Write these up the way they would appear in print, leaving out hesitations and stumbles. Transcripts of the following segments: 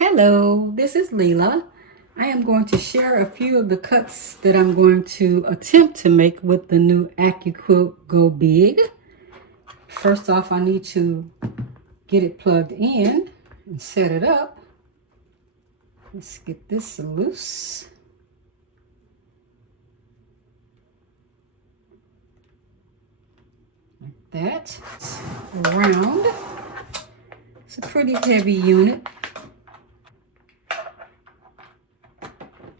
Hello, this is Leela. I am going to share a few of the cuts that I'm going to attempt to make with the new AccuQuilt Go Big. First off, I need to get it plugged in and set it up. Let's get this loose. Like that. It's round. It's a pretty heavy unit.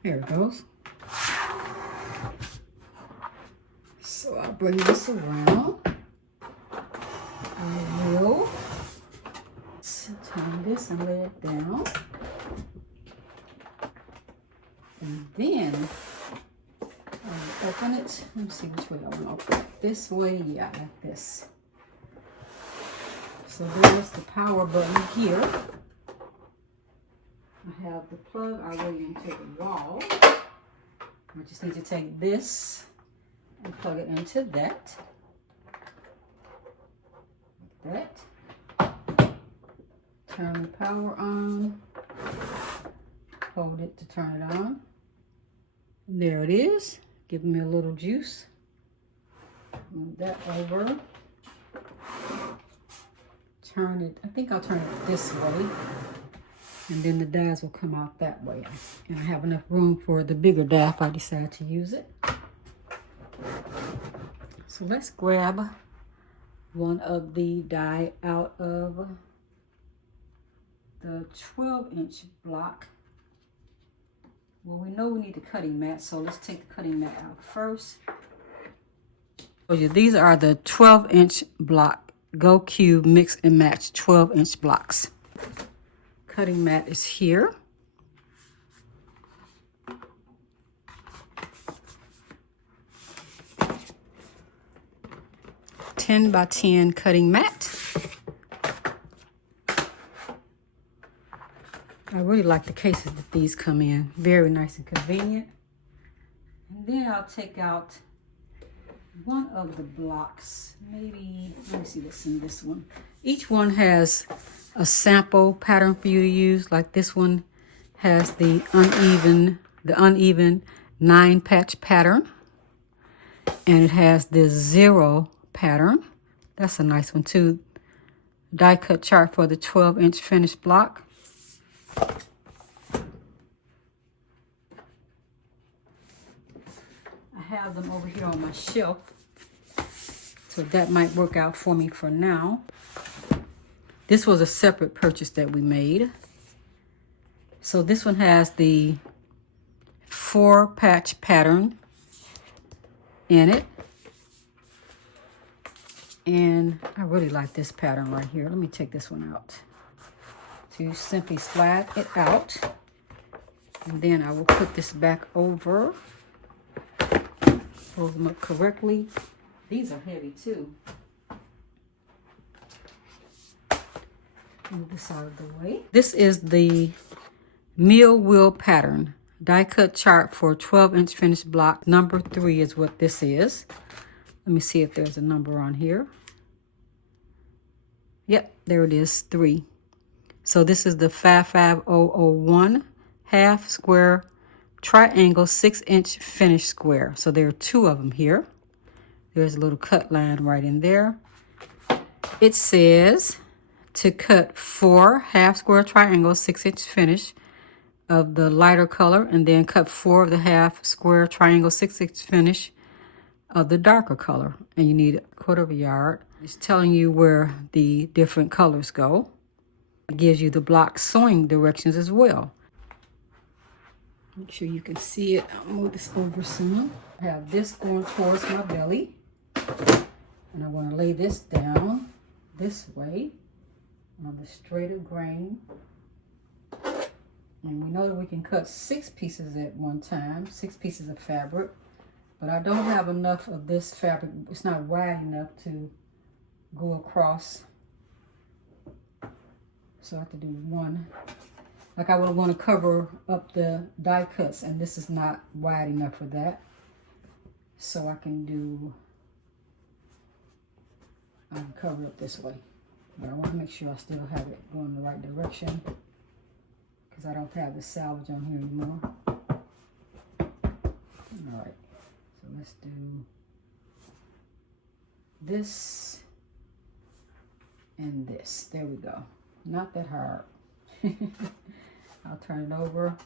There it goes. So I'll bring this around. I will turn this and lay it down. And then I'll open it. Let me see which way I want to open it. This way, yeah, like this. So there's the power button here. I have the plug already into the wall. I just need to take this and plug it into that. Like that. Turn the power on. Hold it to turn it on. And there it is. Giving me a little juice. Move that over. Turn it, I think I'll turn it this way. And then the dies will come out that way. And I have enough room for the bigger die if I decide to use it. So let's grab one of the die out of the 12-inch block. Well, we know we need the cutting mat, so let's take the cutting mat out first. These are the 12-inch block Go Qube Mix and Match 12-inch blocks. Cutting mat is here. $10 by $10 cutting mat. I really like the cases that these come in. Very nice and convenient. And then I'll take out one of the blocks. Maybe, let me see what's in this one. Each one has a sample pattern for you to use. Like this one has the uneven 9-patch pattern. And it has this 0 pattern. That's a nice one too. Die cut chart for the 12-inch finished block. I have them over here on my shelf, so that might work out for me for now. This was a separate purchase that we made. So this one has the 4-patch pattern in it. And I really like this pattern right here. Let me take this one out. So you simply slide it out. And then I will put this back over. Fold them up correctly. These are heavy too. Move this out of the way. This is the Mill Wheel pattern. Die cut chart for 12-inch finished block. Number 3 is what this is. Let me see if there's a number on here. Yep, there it is, 3. So this is the 55001 half square triangle 6-inch finished square. So there are 2 of them here. There's a little cut line right in there. It says to cut 4 half square triangles 6-inch finish of the lighter color, and then cut 4 of the half square triangle 6-inch finish of the darker color. And you need 1/4 yard. It's telling you where the different colors go. It gives you the block sewing directions as well. Make sure you can see it. I'll move this over some. I have this going towards my belly. And I'm going to lay this down this way on the straighter grain. And we know that we can cut 6 pieces at one time, 6 pieces of fabric. But I don't have enough of this fabric. It's not wide enough to go across. So I have to do one. Like I would want to cover up the die cuts, and this is not wide enough for that. So I can cover it this way. But I want to make sure I still have it going the right direction, because I don't have the salvage on here anymore. All right, so let's do this and this. There we go. Not that hard. I'll turn it over.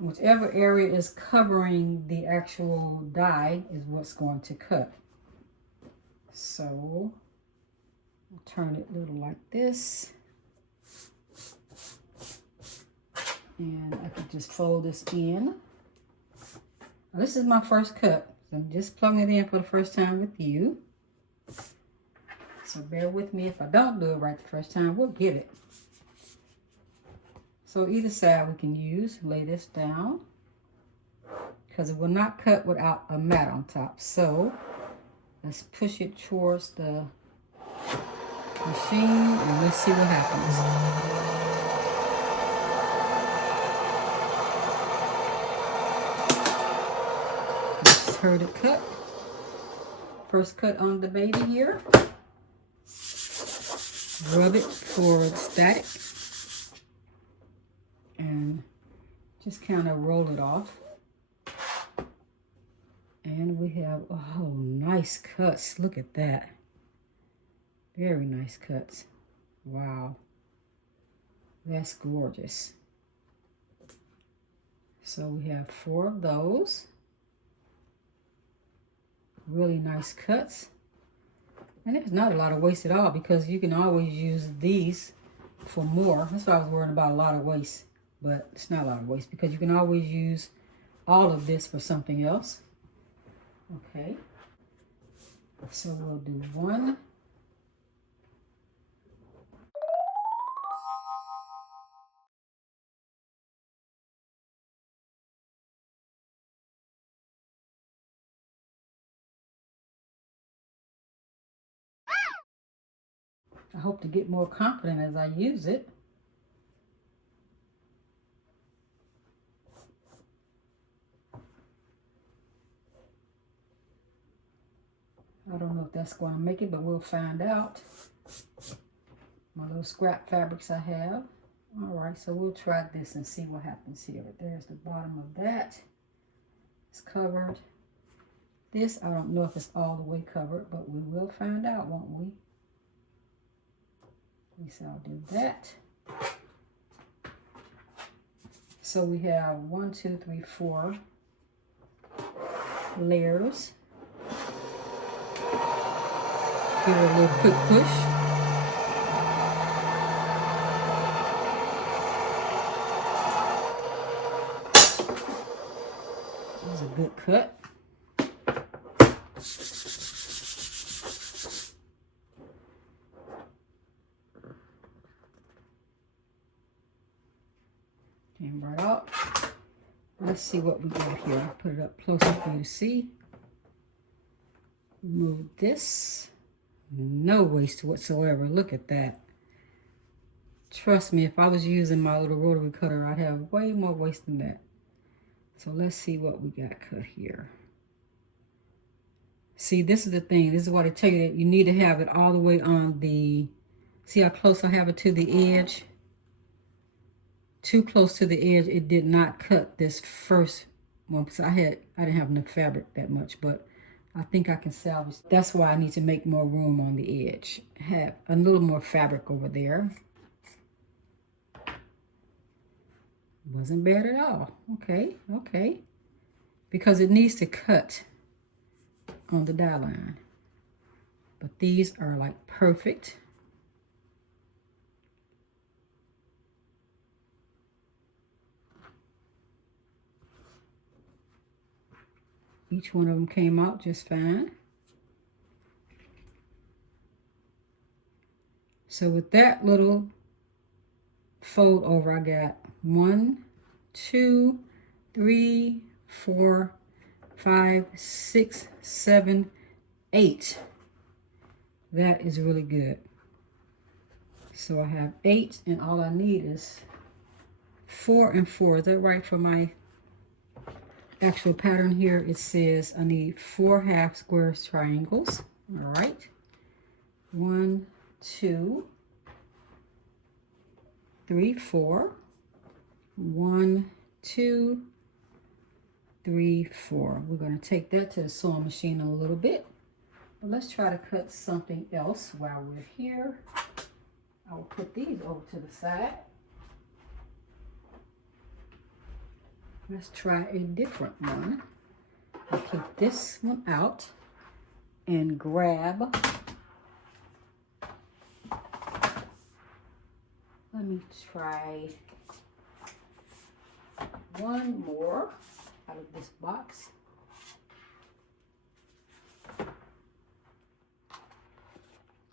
Whichever area is covering the actual die is what's going to cut. So I'll turn it a little like this. And I can just fold this in. Now, this is my first cut. So I'm just plugging it in for the first time with you. So bear with me if I don't do it right the first time. We'll get it. So either side we can use. Lay this down. Because it will not cut without a mat on top. So let's push it towards the machine and let's see what happens. Heard it cut. First cut on the baby here. Rub it for static. And just kind of roll it off. And we have, oh, nice cuts. Look at that. Very nice cuts. Wow. That's gorgeous. So we have 4 of those. Really nice cuts. And there's not a lot of waste at all because you can always use these for more. That's why I was worrying about a lot of waste. But it's not a lot of waste because you can always use all of this for something else. Okay. So we'll do 1. I hope to get more confident as I use it. I don't know if that's going to make it, but we'll find out. My little scrap fabrics I have. All right, so we'll try this and see what happens here. There's the bottom of that. It's covered. This, I don't know if it's all the way covered, but we will find out, won't we? At least I'll do that. So we have 1, 2, 3, 4 layers. Give it a little quick push. This is a good cut. Came right out. Let's see what we got here. I'll put it up closer for you to see. Remove this. No waste whatsoever. Look at that. Trust me, if I was using my little rotary cutter, I'd have way more waste than that. So let's see what we got cut here. See, this is the thing. This is why they tell you that you need to have it all the way on the, see how close I have it to the edge? Too close to the edge, it did not cut this first one because I didn't have enough fabric that much, but I think I can salvage. That's why I need to make more room on the edge. Have a little more fabric over there. Wasn't bad at all. Okay, okay. Because it needs to cut on the die line. But these are like perfect. Each one of them came out just fine. So with that little fold over, I got 1, 2, 3, 4, 5, 6, 7, 8. That is really good. So I have 8 and all I need is 4 and 4. Is that right for my actual pattern here? It says I need 4 half square triangles. All right. 1, 2, 3, 4. 1, 2, 3, 4. We're going to take that to the sewing machine a little bit. But let's try to cut something else while we're here. I will put these over to the side. Let's try a different one. I'll keep this one out and grab. Let me try one more out of this box.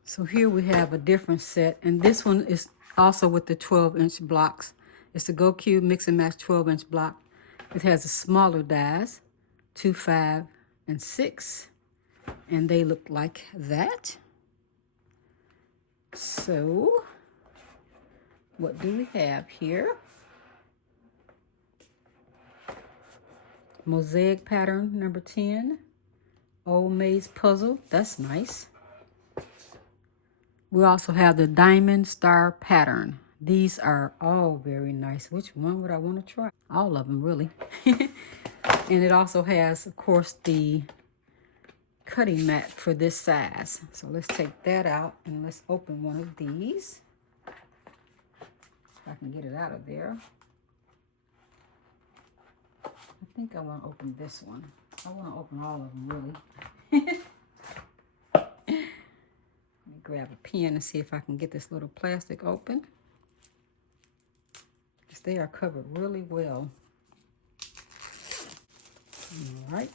So here we have a different set, and this one is also with the 12-inch blocks. It's the Qube Mix and Match 12-inch block. It has a smaller dies, 2, 5, and 6, and they look like that. So what do we have here? Mosaic pattern number 10, Old Maze puzzle. That's nice. We also have the diamond star pattern. These are all very nice. Which one would I want to try? All of them, really. And it also has, of course, the cutting mat for this size. So let's take that out and let's open one of these. If I can get it out of there. I think I want to open this one. I want to open all of them, really. Let me grab a pen and see if I can get this little plastic open. Because they are covered really well. All right.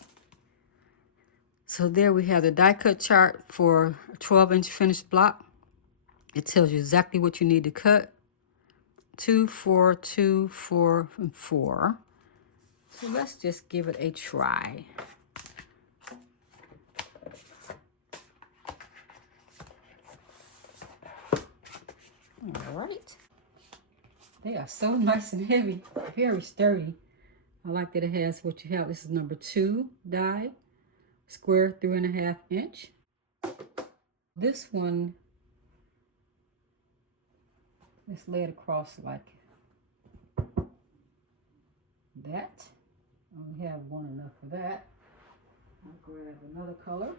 So there we have the die cut chart for a 12-inch finished block. It tells you exactly what you need to cut. 2, 4, 2, 4, and 4. So let's just give it a try. All right. They are so nice and heavy, very sturdy. I like that it has what you have. This is number 2 die, square 3.5 inch. This one is laid across like that. I only have one enough for that. I'll grab another color.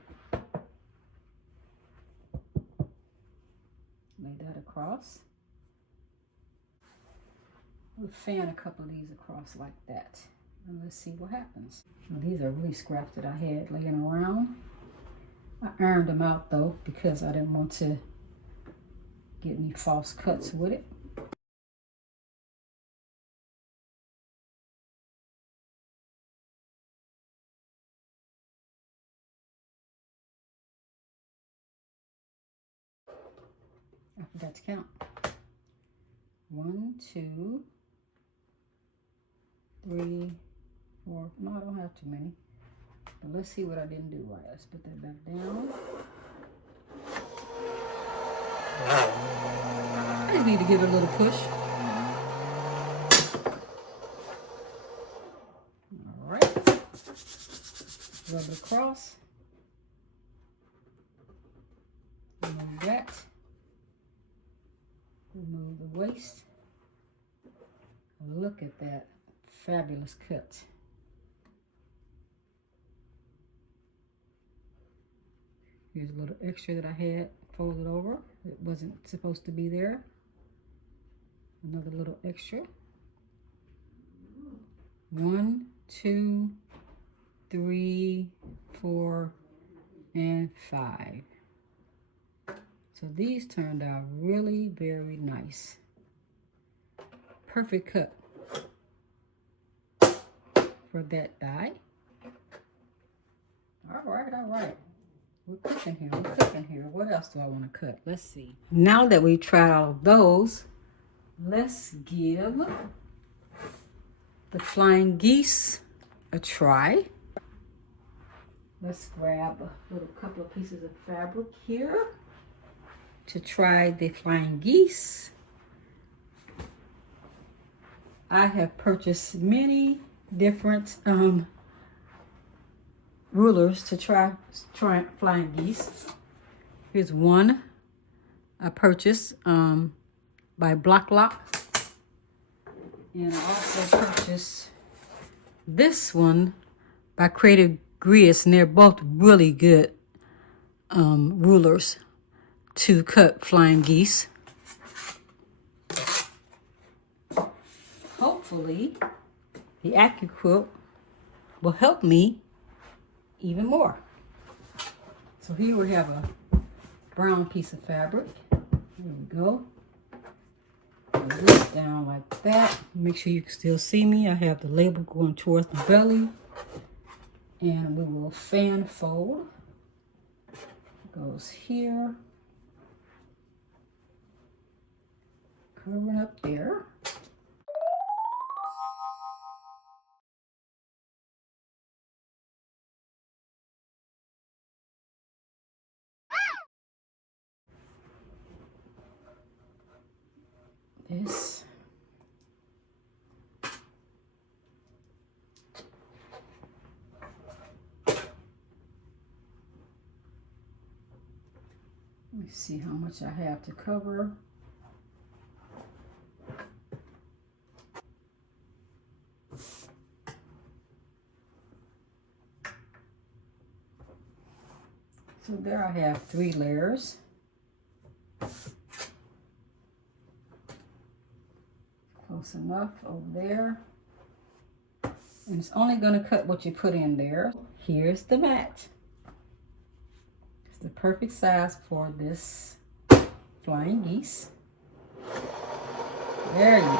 Lay that across. We'll fan a couple of these across like that. And let's see what happens. Now, these are really scraps that I had laying around. I ironed them out though because I didn't want to get any false cuts with it. I forgot to count. 1, 2, 3, 4. No, I don't have too many. But let's see what I didn't do right. Let's put that back down. I just need to give it a little push. All right. Rub it across. Remove that. Remove the waist. Look at that fabulous cut. Here's a little extra that I had folded over. It wasn't supposed to be there. Another little extra. 1, 2, 3, 4, and 5. So these turned out really very nice. Perfect cut for that die. All right. We're cooking here. I'm cooking here. What else do I want to cut? Let's see. Now that we've tried all of those, let's give the flying geese a try. Let's grab a little couple of pieces of fabric here to try the flying geese. I have purchased many different rulers to try flying geese. Here's one I purchased by Block Lock. And I also purchased this one by Creative Geese, and they're both really good rulers to cut flying geese. Hopefully, the AccuQuilt will help me even more. So here we have a brown piece of fabric. Here we go. Put this down like that. Make sure you can still see me. I have the label going towards the belly. And we will fan fold. Goes here. Covering up there. This. Let me see how much I have to cover. So there I have 3 layers. Close enough over there. And it's only going to cut what you put in there. Here's the mat. It's the perfect size for this flying geese. There you go.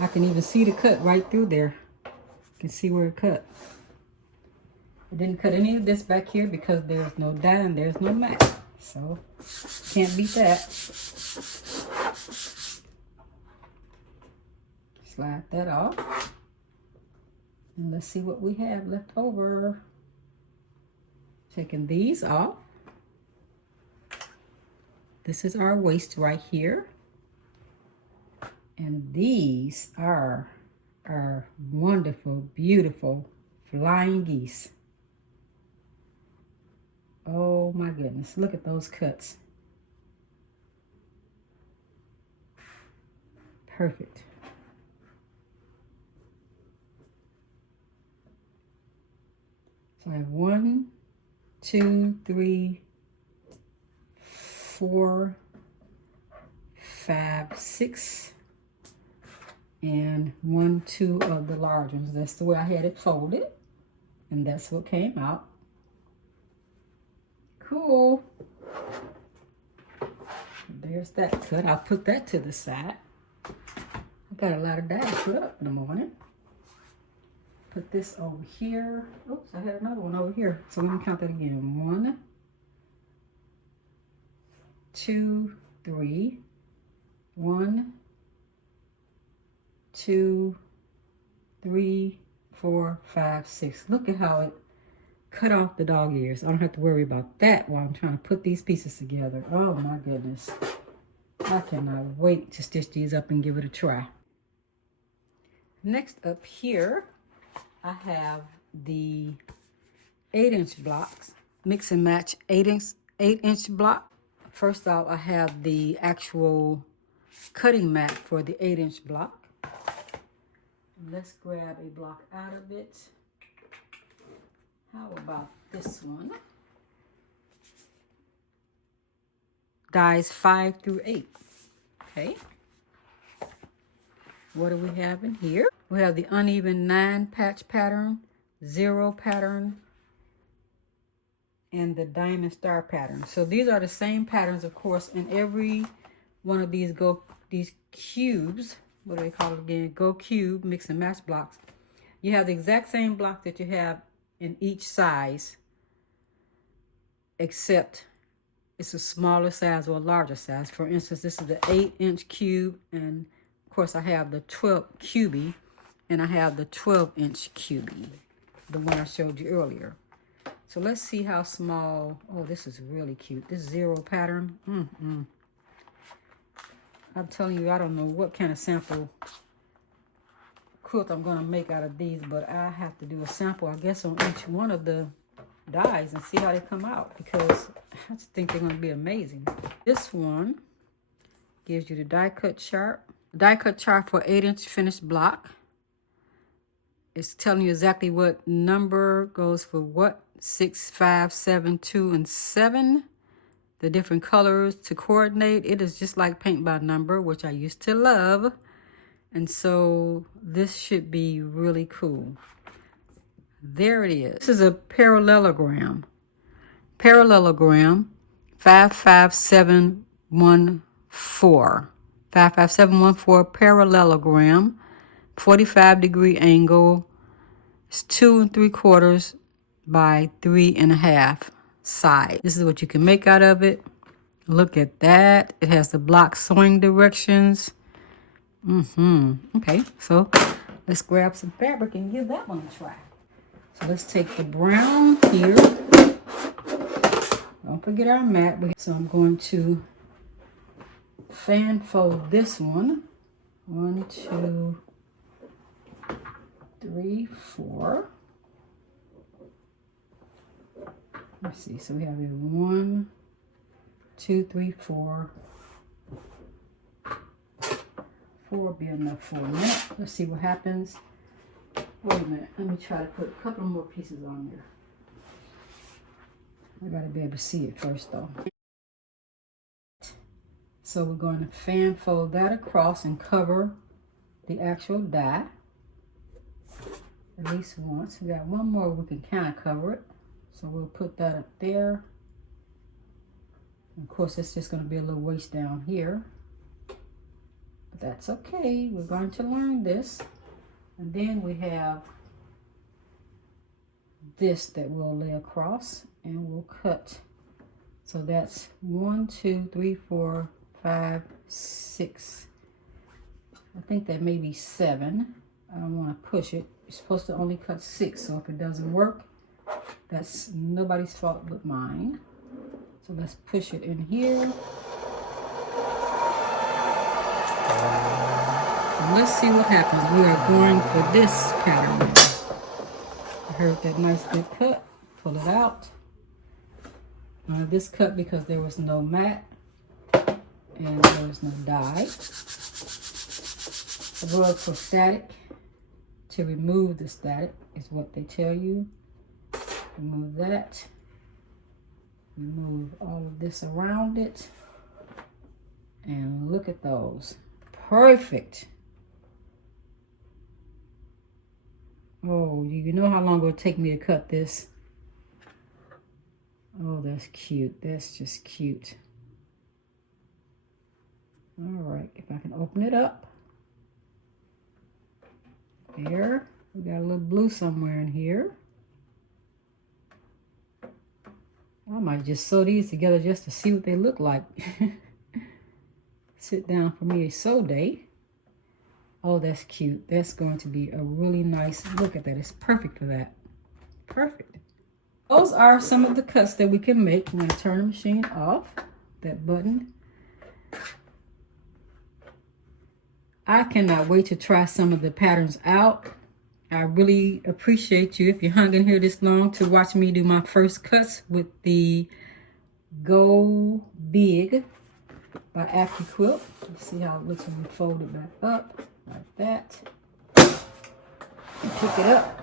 I can even see the cut right through there. You can see where it cut. I didn't cut any of this back here because there's no dye and there's no mat. So, can't beat that. Slide that off. And let's see what we have left over. Taking these off. This is our waist right here. And these are our wonderful, beautiful flying geese. Oh my goodness, look at those cuts. Perfect. So I have 1, 2, 3, 4, 5, 6, and 1, 2 of the large ones. That's the way I had it folded, and that's what came out. Cool. There's that cut. I'll put that to the side. I got a lot of dye to put up in the morning. Put this over here. Oops, I had another one over here. So let me count that again. 1, 2, 3. 1, 2, 3, 4, 5, 6. Look at how it cut off the dog ears. I don't have to worry about that while I'm trying to put these pieces together. Oh my goodness. I cannot wait to stitch these up and give it a try. Next up here, I have the 8-inch blocks. Mix and match 8-inch block. First off, I have the actual cutting mat for the 8-inch block. Let's grab a block out of it. How about this one? Dies 5 through 8. Okay. What do we have in here? We have the uneven 9 patch pattern, 0 pattern, and the diamond star pattern. So these are the same patterns, of course, in every one of these cubes. What do they call it again? Go Qube mix and match blocks. You have the exact same block that you have in each size, except it's a smaller size or a larger size. For instance, this is the 8-inch cube, and of course I have the 12 Qube, and I have the 12-inch Qube, the one I showed you earlier. So let's see how small. Oh, this is really cute. This 0 pattern. I'm telling you, I don't know what kind of sample quilt I'm going to make out of these, but I have to do a sample, I guess, on each one of the dies and see how they come out, because I just think they're going to be amazing. This one gives you the die cut chart. Die cut chart for 8-inch finished block. It's telling you exactly what number goes for what, 6, 5, 7, 2, and 7. The different colors to coordinate. It is just like paint by number, which I used to love. And so this should be really cool. There it is. This is a parallelogram. Parallelogram 55714. 55714 parallelogram. 45-degree angle. It's 2 3/4 by 3 1/2 side. This is what you can make out of it. Look at that. It has the block sewing directions. Okay, so let's grab some fabric and give that one a try. So let's take the brown here. Don't forget our mat. So I'm going to fan fold this one. 1, 2, 3, 4. Let's see. So we have here 1, 2, 3, 4. 4 will be enough for a minute. Let's see what happens. Wait a minute. Let me try to put a couple more pieces on there. I gotta be able to see it first though. So we're going to fan fold that across and cover the actual die. At least once. We got one more we can kind of cover it. So we'll put that up there. And of course, it's just going to be a little waste down here. But that's okay. We're going to learn this. And then we have this that we'll lay across and we'll cut. So that's 1, 2, 3, 4, 5, 6. I think that may be 7. I don't want to push it. You're supposed to only cut 6. So if it doesn't work, that's nobody's fault but mine. So let's push it in here. And let's see what happens. We are going for this pattern. I heard that nice big cut. Pull it out. This cut because there was no mat and there was no die. Rub for static. To remove the static is what they tell you. Remove that. Remove all of this around it. And look at those. Perfect. Oh, you know how long it will take me to cut this? Oh, that's cute. That's just cute. All right, if I can open it up. There. We got a little blue somewhere in here. I might just sew these together just to see what they look like. Sit down for me a sew day. Oh, that's cute. That's going to be a really nice, look at that. It's perfect for that. Perfect. Those are some of the cuts that we can make. I'm going to turn the machine off. That button. I cannot wait to try some of the patterns out. I really appreciate you if you hung in here this long to watch me do my first cuts with the Go Big by AccuQuilt. Let's see how it looks when we fold it back up like that. And pick it up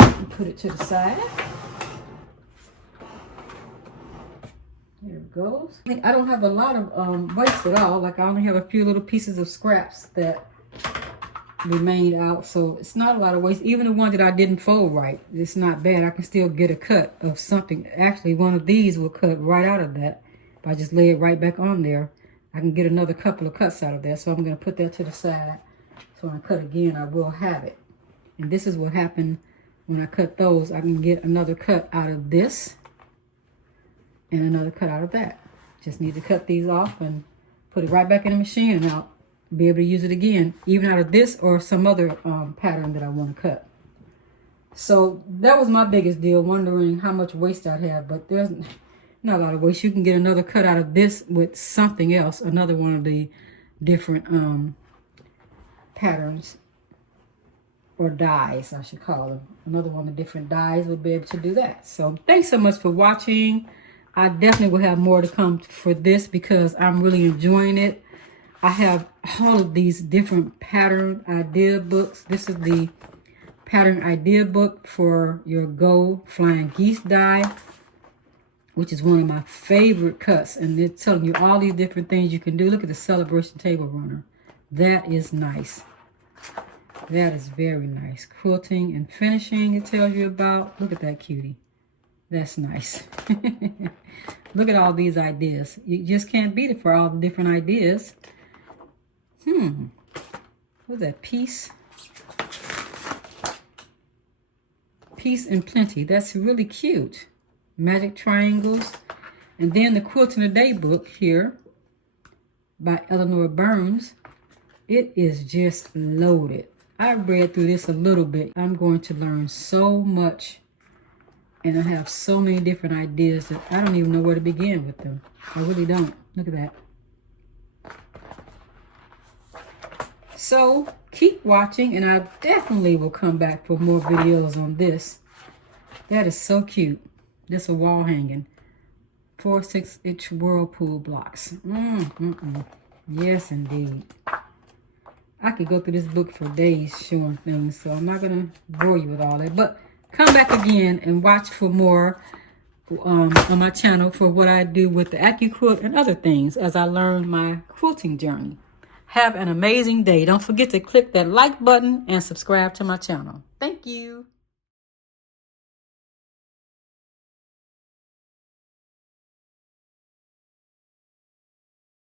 and put it to the side. There it goes. I don't have a lot of waste at all. Like I only have a few little pieces of scraps that remained out. So it's not a lot of waste. Even the one that I didn't fold right, it's not bad. I can still get a cut of something. Actually, one of these will cut right out of that. If I just lay it right back on there, I can get another couple of cuts out of that. So I'm going to put that to the side. So when I cut again, I will have it. And this is what happened when I cut those. I can get another cut out of this. And another cut out of that. Just need to cut these off and put it right back in the machine and I'll be able to use it again, even out of this or some other pattern that I want to cut. So that was my biggest deal, wondering how much waste I'd have, but there's not a lot of waste. You can get another cut out of this with something else, another one of the different patterns. or dies, I should call them. Another one of the different dies will be able to do that. So thanks so much for watching. I definitely will have more to come for this because I'm really enjoying it. I have all of these different pattern idea books. This is the pattern idea book for your Go Flying Geese die, which is one of my favorite cuts. And they're telling you all these different things you can do. Look at the celebration table runner. That is nice. That is very nice. Quilting and finishing, it tells you about. Look at that cutie. That's nice. Look at all these ideas. You just can't beat it for all the different ideas. What's that? Peace. Peace and plenty. That's really cute. Magic triangles. And then the Quilting a Day book here by Eleanor Burns. It is just loaded. I read through this a little bit. I'm going to learn so much. And I have so many different ideas that I don't even know where to begin with them. I really don't. Look at that. So keep watching, and I definitely will come back for more videos on this. That is so cute. This a wall hanging. 4 6-inch whirlpool blocks. Yes, indeed. I could go through this book for days showing things, so I'm not going to bore you with all that. But come back again and watch for more on my channel for what I do with the AccuQuilt and other things as I learn my quilting journey. Have an amazing day. Don't forget to click that like button and subscribe to my channel. Thank you.